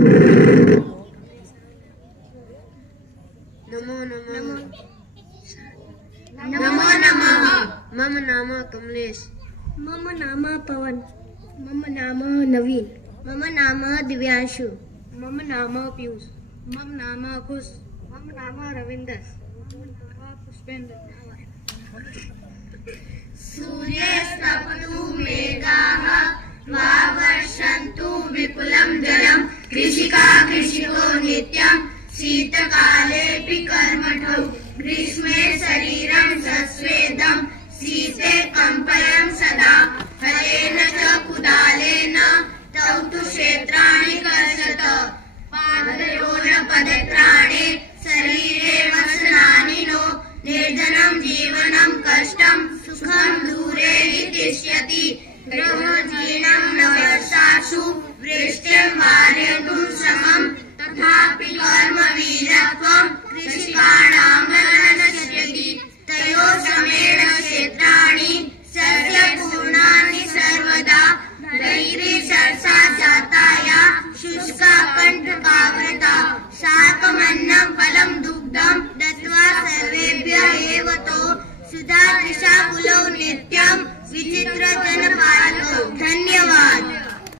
नमो नमः। नमो नमः। मम नाम कमलेश। मम नाम पवन। मम नाम नवीन। मम नाम दिव्यांशु। मम नाम पीयूष। मम नाम खुश। मम नाम रविंद्र। मम नाम पुष्पेंद्र। सूर्यस्तपतु मेघाः वर्षन्तु विपुलं जलम् कृषिका कृषिको नित्यं शीतकालेऽपि कर्मठौ ग्रीष्मे शरीरं सस्वेदं शीते कम्पयं सदा हलेन च कुदालेन तौ तु क्षेत्राणि कर्षत पादयोः पदत्राणे शरीरे वसनानि नो निर्धनं जीवनं कष्टं सुखं दूरे हि तिष्ठति गृहजीर्णं न वर्षासु वृष्टिं वारयितुं समं तथापि कर्मवीरत्वं कृषिकाणां न नश्यति तयोः समेण क्षेत्राणि सस्यपूर्णानि सर्वदा धैर्यसरसा जाताया शुष्का कण्टकावृता शाकमन्नं फलं दुग्धं दत्त्वा सर्वेभ्यः एव तो सुधा तृषा